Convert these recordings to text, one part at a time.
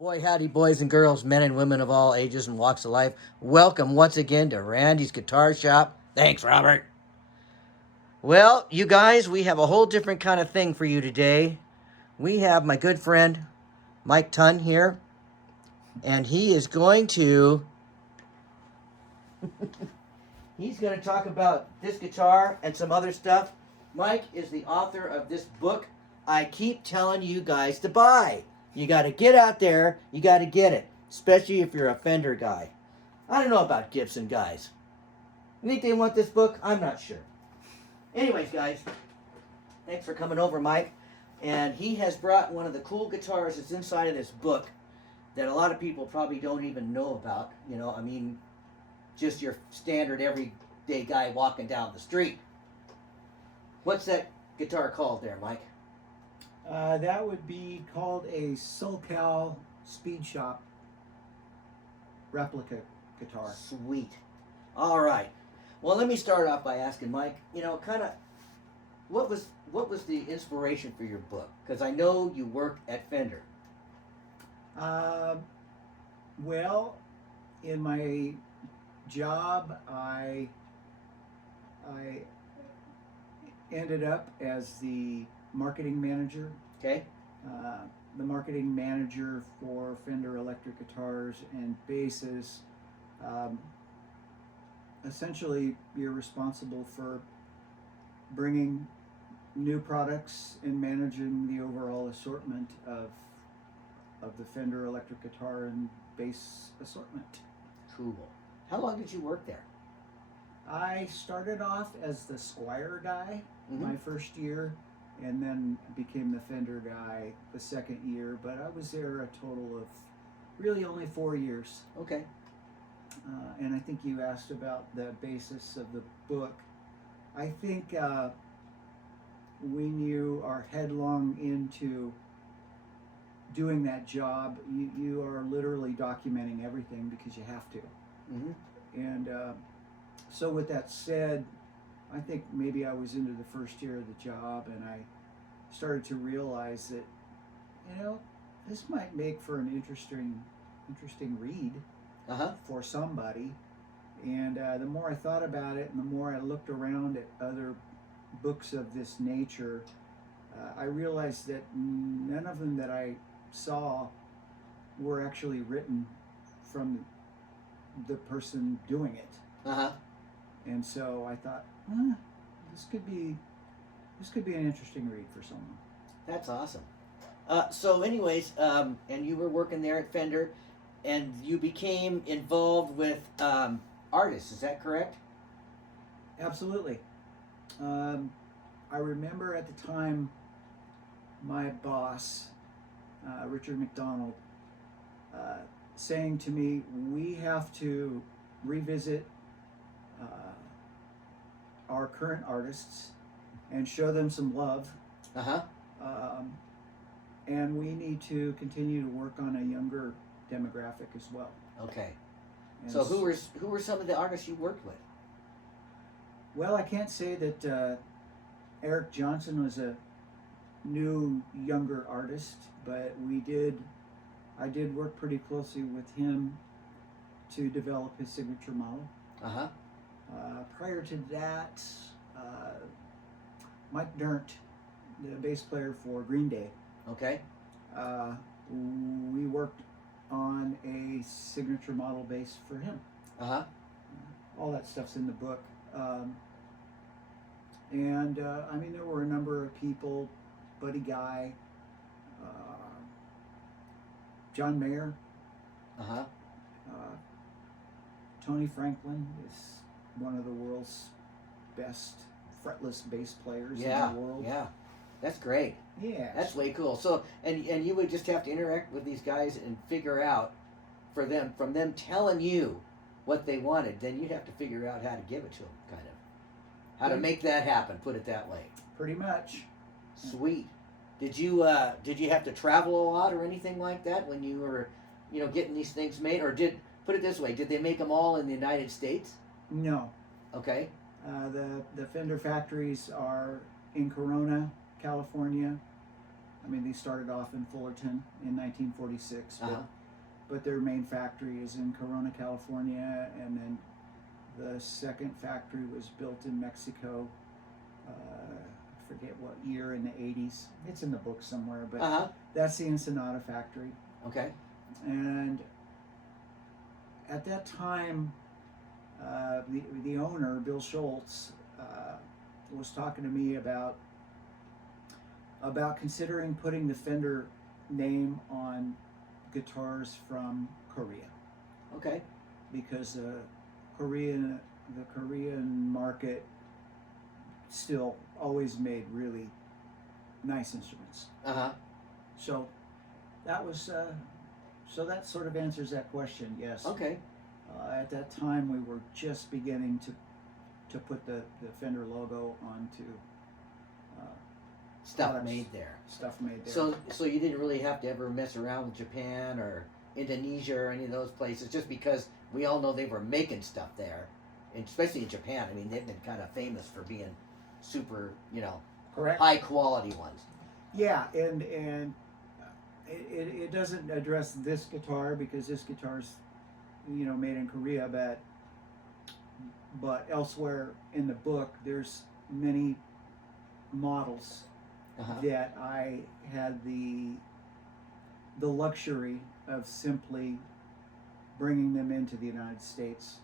Boy, howdy, boys and girls, men and women of all ages and walks of life. Welcome once again to Randy's Guitar Shop. Thanks, Robert. Well, you guys, we have a whole different kind of thing for you today. We have my good friend Mike Tonn here, and he is going to talk about this guitar and some other stuff. Mike is the author of this book I keep telling you guys to buy. You got to get out there. You got to get it, especially if you're a Fender guy. I don't know about Gibson guys. You think they want this book? I'm not sure. Anyways, guys, thanks for coming over, Mike. And he has brought one of the cool guitars that's inside of this book that a lot of people probably don't even know about. You know, I mean, just your standard everyday guy walking down the street. What's that guitar called there, Mike? That would be called a SoCal Speed Shop replica guitar. Sweet. All right. Well, let me start off by asking Mike, you know, kind of, what was the inspiration for your book? Because I know you worked at Fender. Well, in my job, I ended up as the marketing manager. Okay. The marketing manager for Fender electric guitars and basses. Essentially, you're responsible for bringing new products and managing the overall assortment of the Fender electric guitar and bass assortment. Cool. How long did you work there? I started off as the Squire guy my first year, and then became the Fender guy the second year, but I was there a total of really only 4 years. Okay. And I think you asked about the basis of the book. I think when you are headlong into doing that job, you are literally documenting everything because you have to. Mm-hmm. And so with that said, I think maybe I was into the first year of the job, and I started to realize that, you know, this might make for an interesting read for somebody. And the more I thought about it, and the more I looked around at other books of this nature, I realized that none of them that I saw were actually written from the person doing it. And so I thought, this could be an interesting read for someone. That's awesome. So anyways, and you were working there at Fender, and you became involved with artists, is that correct? Absolutely. I remember at the time my boss, Richard McDonald, saying to me, we have to revisit our current artists and show them some love. And we need to continue to work on a younger demographic as well. Okay. And so who were some of the artists you worked with? Well, I can't say that Eric Johnson was a new, younger artist, but I did work pretty closely with him to develop his signature model. Prior to that, Mike Tonn, the bass player for Green Day. Okay. We worked on a signature model bass for him. All that stuff's in the book. And I mean, there were a number of people, Buddy Guy, John Mayer, Tony Franklin is one of the world's best fretless bass players in the world. Yeah, that's great. Yeah, that's way cool. So, and you would just have to interact with these guys and figure out from them telling you what they wanted, then you'd have to figure out how to give it to them, kind of. How to make that happen, put it that way. Pretty much. Sweet. Did you have to travel a lot or anything like that when you were, getting these things made? Or put it this way, did they make them all in the United States? No. Okay. The Fender factories are in Corona, California, I mean, they started off in Fullerton in 1946, but their main factory is in Corona, California, and then the second factory was built in Mexico. I forget what year, in the 80s. It's in the book somewhere, but that's the Ensenada factory. Okay. And at that time, the owner, Bill Schultz, was talking to me about considering putting the Fender name on guitars from Korea. Okay. Because the Korean market still always made really nice instruments. So that was so that sort of answers that question. Yes. Okay. At that time, we were just beginning to put the Fender logo onto Stuff products. made there. Stuff made there. So you didn't really have to ever mess around with Japan or Indonesia or any of those places, just because we all know they were making stuff there, and especially in Japan. I mean, they've been kind of famous for being super, Correct. high quality ones. Yeah, and it doesn't address this guitar because this guitar's made in Korea, but elsewhere in the book there's many models that I had the luxury of simply bringing them into the United States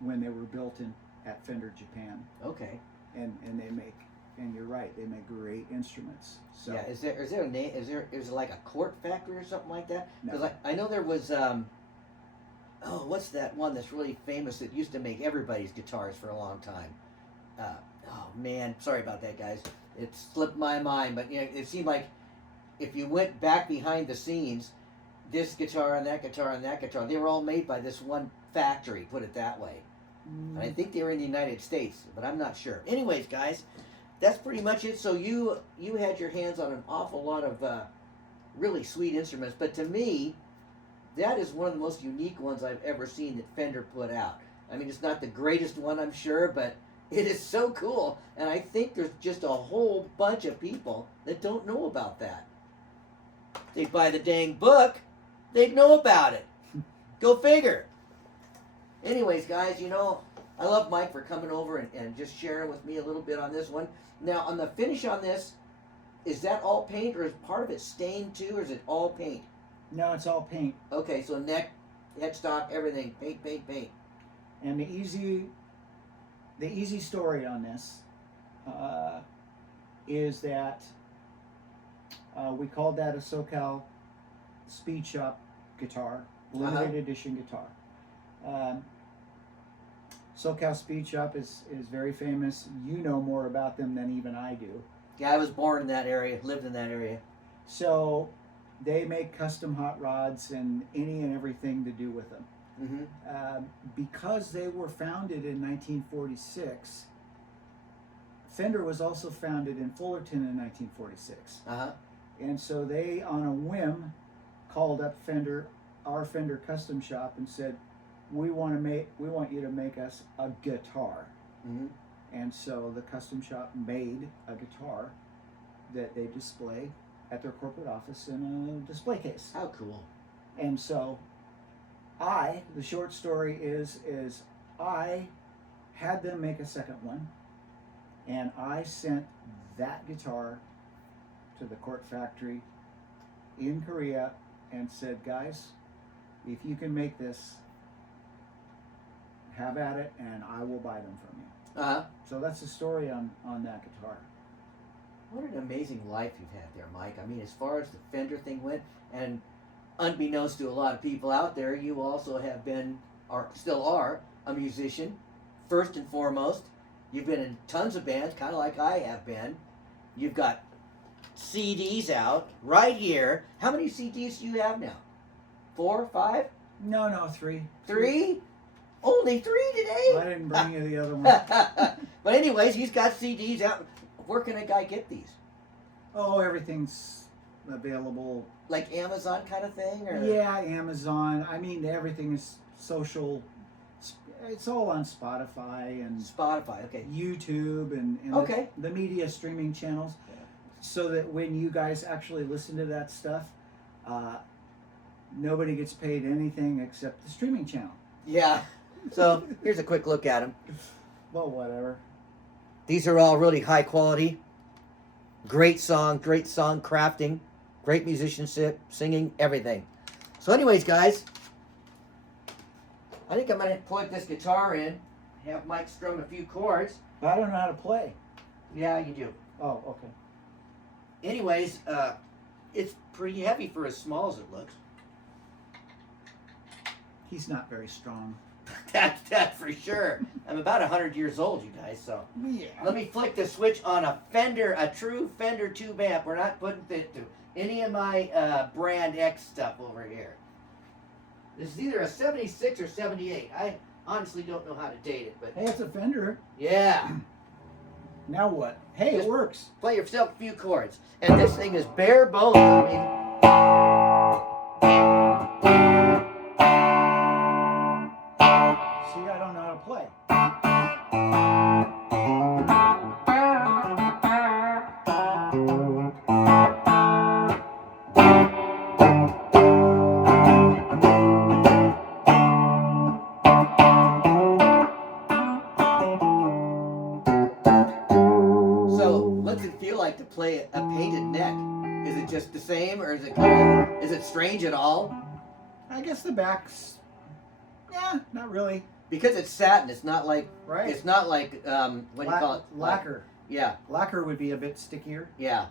when they were built at Fender Japan. Okay. And they make, and you're right, they make great instruments. So yeah, is there a name? Is it like a Court factory or something like that? No. Because I know there was what's that one that's really famous that used to make everybody's guitars for a long time? Oh man, sorry about that, guys. It slipped my mind, but it seemed like if you went back behind the scenes, this guitar and that guitar and that guitar, they were all made by this one factory, put it that way. And I think they were in the United States, but I'm not sure. Anyways, guys, that's pretty much it. So you had your hands on an awful lot of really sweet instruments, but to me, that is one of the most unique ones I've ever seen that Fender put out. I mean, it's not the greatest one, I'm sure, but it is so cool, and I think there's just a whole bunch of people that don't know about that. If they buy the dang book, they'd know about it. Go figure. Anyways, guys, I love Mike for coming over and just sharing with me a little bit on this one. Now, on the finish on this, is that all paint, or is part of it stained too, or is it all paint? No, it's all paint. Okay, so neck, headstock, everything, paint, paint, paint. And the easy story on this is that we called that a SoCal Speed Shop guitar, limited edition guitar. SoCal Speed Shop is very famous. You know more about them than even I do. Yeah, I was born in that area, lived in that area. So they make custom hot rods and any and everything to do with them. Because they were founded in 1946, Fender was also founded in Fullerton in 1946. And so they, on a whim, called up our Fender custom shop, and said, we want you to make us a guitar. And so the custom shop made a guitar that they display at their corporate office in a display case. How cool. And so the short story is I had them make a second one, and I sent that guitar to the Court factory in Korea and said, guys, if you can make this, have at it, and I will buy them from you. So that's the story on that guitar. What an amazing life you've had there, Mike. I mean, as far as the Fender thing went, and unbeknownst to a lot of people out there, you also have been, or still are, a musician, first and foremost. You've been in tons of bands, kind of like I have been. You've got CDs out right here. How many CDs do you have now? 4, 5? No, 3. 3? Only 3 today? I didn't bring you the other one. But anyways, he's got CDs out. Where can a guy get these? Oh, everything's available. Like Amazon kind of thing? Or? Yeah, Amazon. I mean, everything is social. It's all on Spotify and Spotify, okay. YouTube and Okay. the media streaming channels. so that when you guys actually listen to that stuff, nobody gets paid anything except the streaming channel. Yeah. So here's a quick look at them. Well, whatever. These are all really high quality. Great song crafting, great musicianship, singing, everything. So anyways, guys, I think I'm going to plug this guitar in, have Mike strum a few chords. But I don't know how to play. Yeah, you do. Oh, okay. Anyways, it's pretty heavy for as small as it looks. He's not very strong. That's for sure. I'm about 100 years old, you guys, so. Yeah. Let me flick the switch on a Fender, a true Fender tube amp. We're not putting it to any of my brand X stuff over here. This is either a 76 or 78. I honestly don't know how to date it, but Hey, it's a Fender. yeah. Now what? Hey, Just it works. Play yourself a few chords. And this thing is bare bones. I mean, See, I don't know how to play. so what's it feel like to play a painted neck? Is it just the same, or is it strange at all? I guess the back's, yeah, not really. Because it's satin, it's not like Right. It's not like what do you call it? Lacquer. Yeah, Lacquer would be a bit stickier. yeah.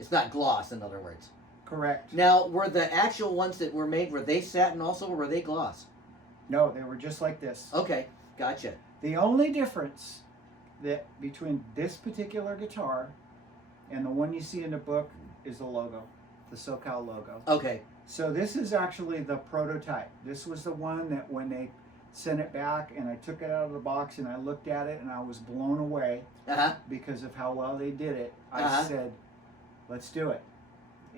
It's not gloss, in other words. Correct. Now, were the actual ones that were made, were they satin also, or were they gloss? No, they were just like this. Okay, gotcha. The only difference that between this particular guitar and the one you see in the book is the logo, the SoCal logo. Okay, So this is actually the prototype. This was the one that when they sent it back and I took it out of the box and I looked at it and I was blown away uh-huh. because of how well they did it. I Uh-huh. said, let's do it.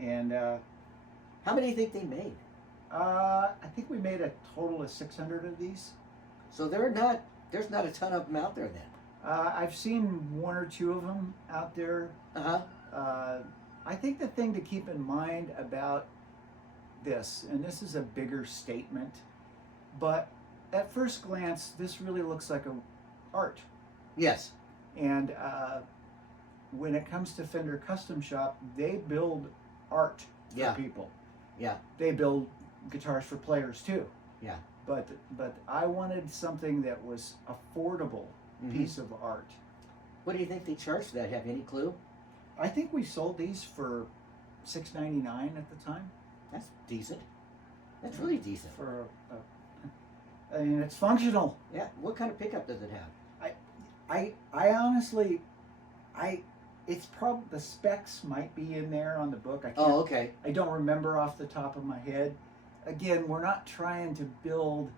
And How many do you think they made? I think we made a total of 600 of these. So there's not a ton of them out there then. I've seen one or two of them out there. Uh-huh. I think the thing to keep in mind about this, and this is a bigger statement, but at first glance, this really looks like a art. Yes. And when it comes to Fender Custom Shop, they build art for Yeah. people. Yeah. They build guitars for players too. Yeah. But I wanted something that was affordable Mhm. piece of art. What do you think they charge for that? Have you any clue? I think we sold these for $6.99 at the time. That's decent. That's really decent. For I mean, it's functional. Yeah. What kind of pickup does it have? I honestly, it's probably the specs might be in there on the book. I can't. Oh, okay. I don't remember off the top of my head. Again, we're not trying to build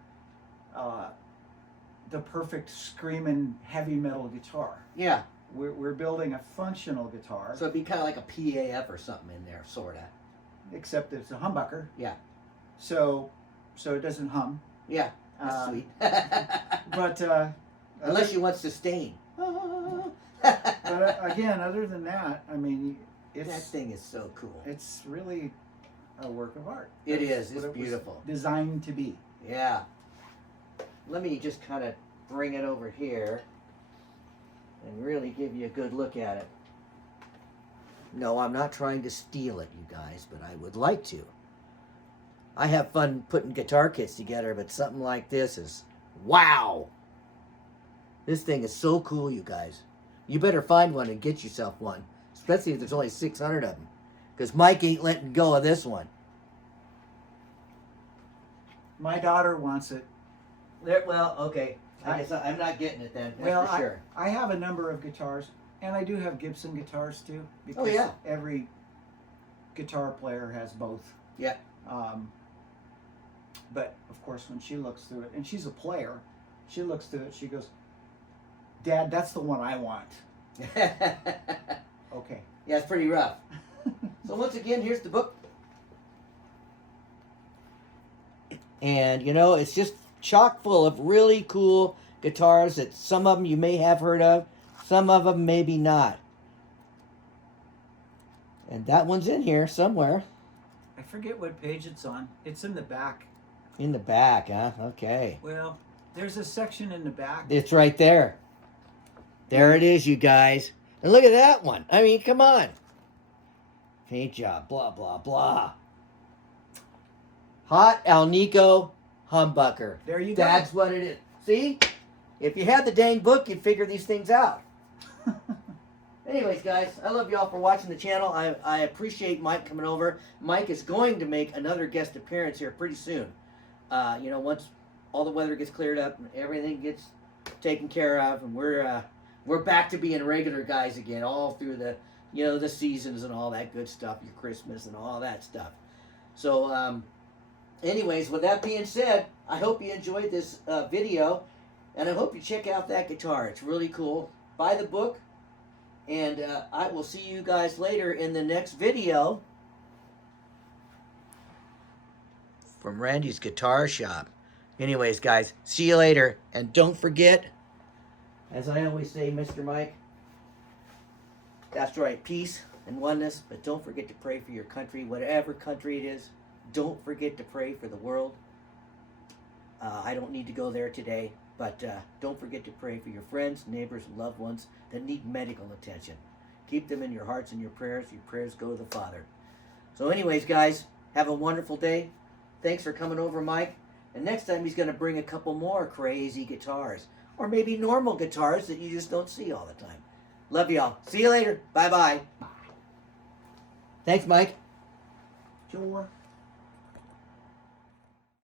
the perfect screaming heavy metal guitar. Yeah. We're building a functional guitar, So it'd be kind of like a PAF or something in there, sort of. except that it's a humbucker. Yeah. So it doesn't hum. Yeah. That's sweet. But Unless you want sustain. but again, other than that, I mean, That it's thing is so cool. it's really a work of art. It That's is. what It's it was beautiful. designed to be. Yeah. Let me just kind of bring it over here and really give you a good look at it. No, I'm not trying to steal it, you guys, but I would like to. I have fun putting guitar kits together, but something like this is, wow! This thing is so cool, you guys. You better find one and get yourself one, especially if there's only 600 of them, because Mike ain't letting go of this one. My daughter wants it. Well, okay. I guess I'm not getting it then, that's Well, for sure. I have a number of guitars, and I do have Gibson guitars too. Because Oh, yeah. every guitar player has both. Yeah. But of course, when she looks through it, and she's a player, she looks through it. She goes, "Dad, that's the one I want." Okay. Yeah, it's pretty rough. So once again, here's the book. And, you know, it's just chock full of really cool guitars that some of them you may have heard of, some of them maybe not. And that one's in here somewhere. I forget what page it's on. It's in the back. In the back, huh? Okay. Well, there's a section in the back. It's right there. There it is, you guys. And look at that one. I mean, come on. Paint job, blah, blah, blah. Hot Alnico humbucker. There you go. That's what it is. See? If you had the dang book, you'd figure these things out. Anyways, guys, I love y'all for watching the channel. I appreciate Mike coming over. Mike is going to make another guest appearance here pretty soon. You know, once all the weather gets cleared up and everything gets taken care of, and we're back to being regular guys again, all through the, you know, the seasons and all that good stuff, your Christmas and all that stuff. So, anyways, with that being said, I hope you enjoyed this video, and I hope you check out that guitar. It's really cool. Buy the book, and I will see you guys later in the next video from Randy's Guitar Shop. Anyways, guys, see you later, and don't forget, as I always say, Mr. Mike, that's right, peace and oneness, but don't forget to pray for your country, whatever country it is. Don't forget to pray for the world. I don't need to go there today, but don't forget to pray for your friends, neighbors, and loved ones that need medical attention. Keep them in your hearts and your prayers. Your prayers go to the Father. So anyways, guys, have a wonderful day. Thanks for coming over, Mike. And next time he's going to bring a couple more crazy guitars. Or maybe normal guitars that you just don't see all the time. Love y'all. See you later. Bye-bye. Thanks, Mike. Sure.